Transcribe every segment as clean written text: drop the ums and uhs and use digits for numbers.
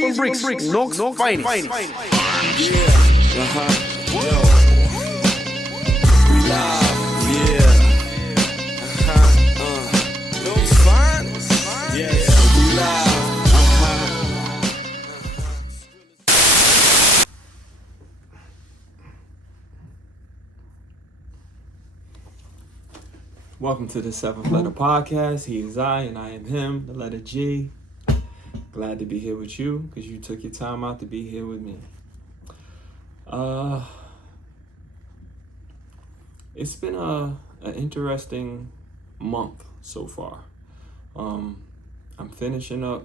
from bricks, knocks, finest. Yeah, yo, we live, yeah, those fine, yes, we live, Welcome to the Seventh Letter Podcast. He is I, and I am him, the letter G. Glad to be here with you, because you took your time out to be here with me. It's been an interesting month so far. I'm finishing up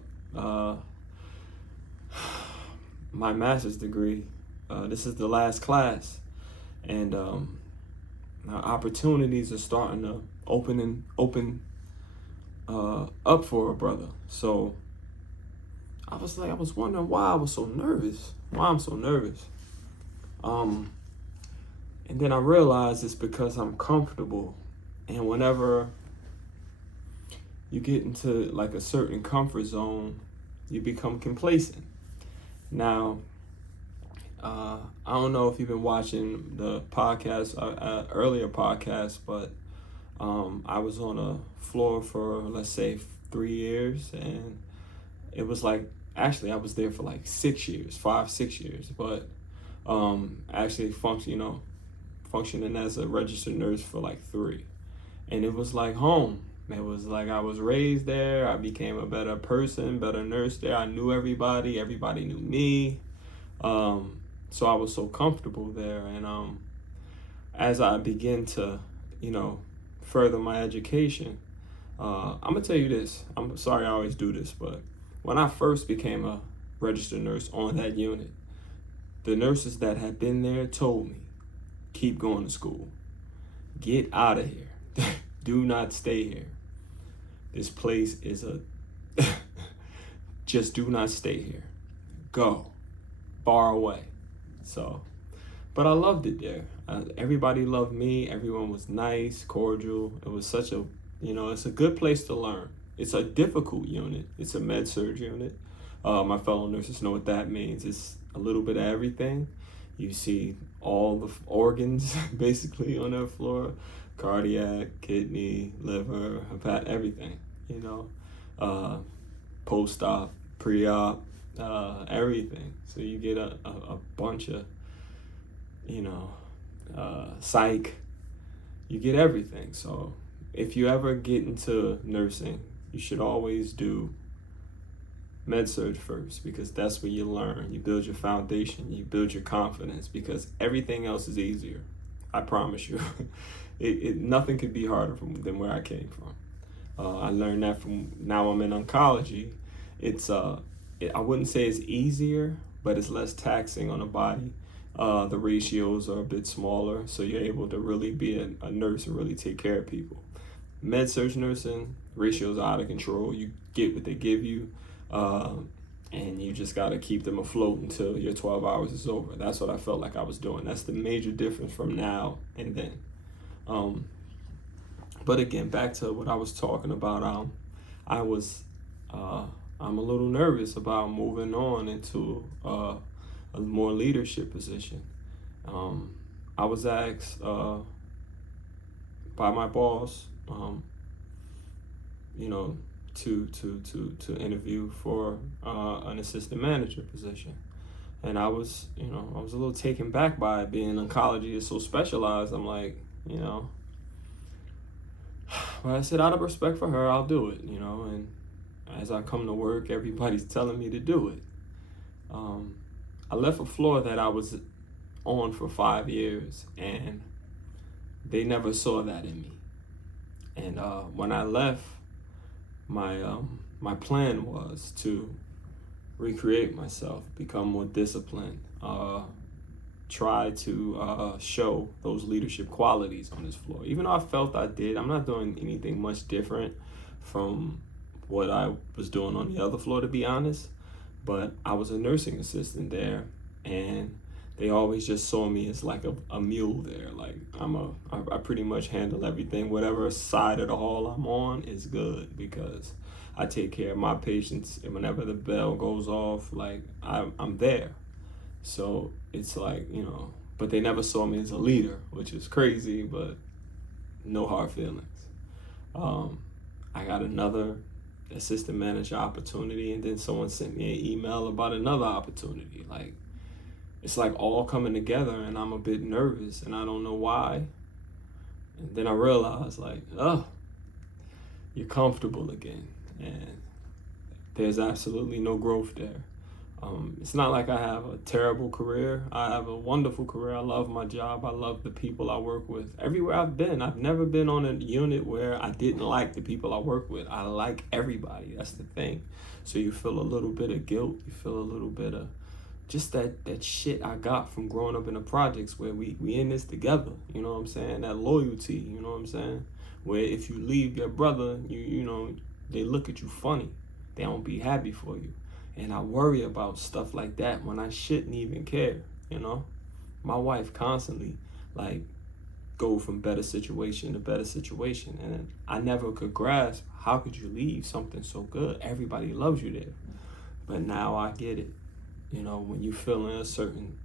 my master's degree. This is the last class, and now opportunities are starting to open up for a brother. So I was wondering why I was so nervous. Why I'm so nervous. And then I realized it's because I'm comfortable. And whenever you get into like a certain comfort zone, you become complacent. Now, I don't know if you've been watching the podcast, earlier podcast, but I was on a floor for, let's say, 3 years, and it was like, actually, I was there for like 6 years, 6 years, but actually functioning as a registered nurse for like 3. And it was like home. It was like I was raised there. I became a better person, better nurse there. I knew everybody. Everybody knew me. So I was so comfortable there. And as I begin to, further my education, I'm going to tell you this. I'm sorry I always do this, but when I first became a registered nurse on that unit, the nurses that had been there told me, keep going to school. Get out of here. Do not stay here. This place is just do not stay here. Go. Far away. So, but I loved it there. Everybody loved me. Everyone was nice, cordial. It was such a, it's a good place to learn. It's a difficult unit. It's a med-surg unit. My fellow nurses know what that means. It's a little bit of everything. You see all the organs basically on that floor. Cardiac, kidney, liver, hepat, everything, post-op, pre-op, everything. So you get a bunch of, psych, you get everything. So if you ever get into nursing, you should always do med-surg first, because that's where you learn. You build your foundation, you build your confidence, because everything else is easier. I promise you. Nothing could be harder than where I came from. I learned that from, now I'm in oncology. I wouldn't say it's easier, but it's less taxing on the body. The ratios are a bit smaller, so you're able to really be a nurse and really take care of people. Med-surg nursing, ratios are out of control. You get what they give you, and you just got to keep them afloat until your 12 hours is over. That's what I felt like I was doing. That's the major difference from now and then. But again, back to what I was talking about. I'm a little nervous about moving on into a more leadership position. I was asked by my boss, to interview for an assistant manager position. And I was a little taken back by it, being oncology is so specialized. I'm like, but I said, out of respect for her, I'll do it, and as I come to work, everybody's telling me to do it. I left a floor that I was on for 5 years, and they never saw that in me. And when I left, my plan was to recreate myself, become more disciplined, try to show those leadership qualities on this floor. Even though I felt I did, I'm not doing anything much different from what I was doing on the other floor, to be honest. But I was a nursing assistant there, and they always just saw me as like a mule there. Like I pretty much handle everything. Whatever side of the hall I'm on is good, because I take care of my patients, and whenever the bell goes off, like I'm there. So it's like, you know, but they never saw me as a leader, which is crazy, but no hard feelings. I got another assistant manager opportunity, and then someone sent me an email about another opportunity. Like, it's like all coming together, and I'm a bit nervous, and I don't know why. And then I realized, like, oh, you're comfortable again, and there's absolutely no growth there. It's not like I have a terrible career. I have a wonderful career. I love my job. I love the people I work with. Everywhere I've been, I've never been on a unit where I didn't like the people I work with. I like everybody. That's the thing. So you feel a little bit of guilt. You feel a little bit of just that shit I got from growing up in the projects where we in this together. You know what I'm saying? That loyalty, you know what I'm saying? Where if you leave your brother, you know, they look at you funny. They don't be happy for you. And I worry about stuff like that when I shouldn't even care, you know? My wife constantly, like, go from better situation to better situation. And I never could grasp, how could you leave something so good? Everybody loves you there. But now I get it. You know, when you feeling a certain,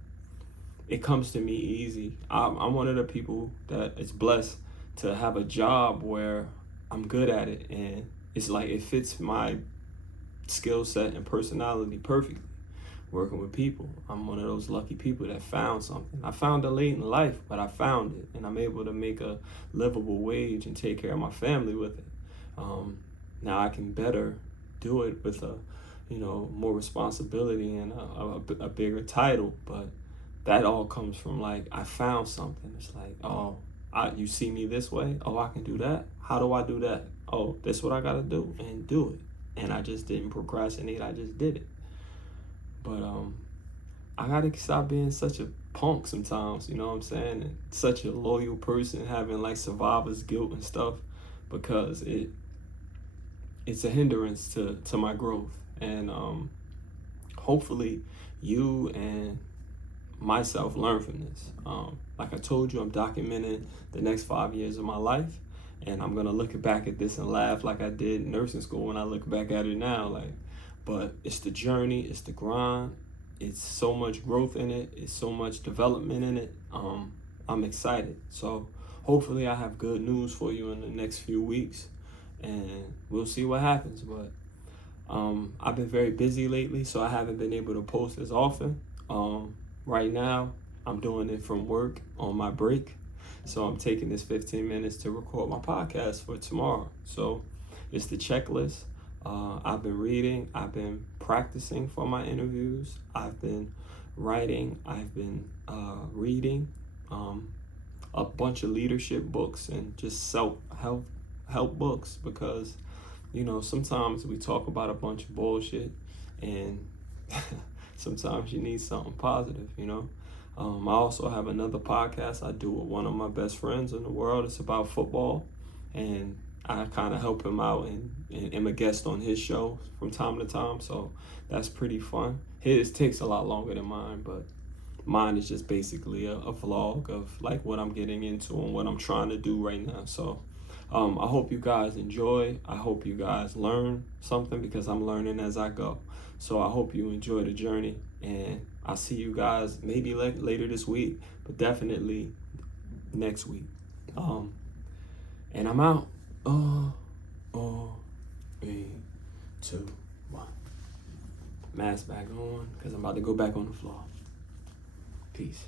it comes to me easy. I'm one of the people that is blessed to have a job where I'm good at it. And it's like, it fits my skill set and personality perfectly, working with people. I'm one of those lucky people that found something. I found it late in life, but I found it, and I'm able to make a livable wage and take care of my family with it. Now I can better do it with a, you know, more responsibility and a bigger title, but that all comes from, like, I found something. It's like, oh, you see me this way? Oh, I can do that? How do I do that? Oh, that's what I gotta do, and do it. And I just didn't procrastinate, I just did it. But I gotta stop being such a punk sometimes, you know what I'm saying? And such a loyal person, having like survivor's guilt and stuff, because it's a hindrance to my growth. And hopefully you and myself learn from this. Like I told you, I'm documenting the next 5 years of my life. And I'm gonna look back at this and laugh like I did in nursing school when I look back at it now. Like, but it's the journey, it's the grind, it's so much growth in it, it's so much development in it. I'm excited. So hopefully I have good news for you in the next few weeks, and we'll see what happens. But I've been very busy lately, so I haven't been able to post as often. Right now, I'm doing it from work on my break. So I'm taking this 15 minutes to record my podcast for tomorrow. So it's the checklist. I've been reading. I've been practicing for my interviews. I've been writing. I've been reading a bunch of leadership books and just self-help books, because, you know, sometimes we talk about a bunch of bullshit, and sometimes you need something positive, you know? I also have another podcast I do with one of my best friends in the world. It's about football, and I kind of help him out and am a guest on his show from time to time. So that's pretty fun. His takes a lot longer than mine, but mine is just basically a vlog of like what I'm getting into and what I'm trying to do right now. So I hope you guys enjoy. I hope you guys learn something, because I'm learning as I go. So I hope you enjoy the journey, and I'll see you guys maybe later this week, but definitely next week. And I'm out. 3, 2, 1. Mask back on, because I'm about to go back on the floor. Peace.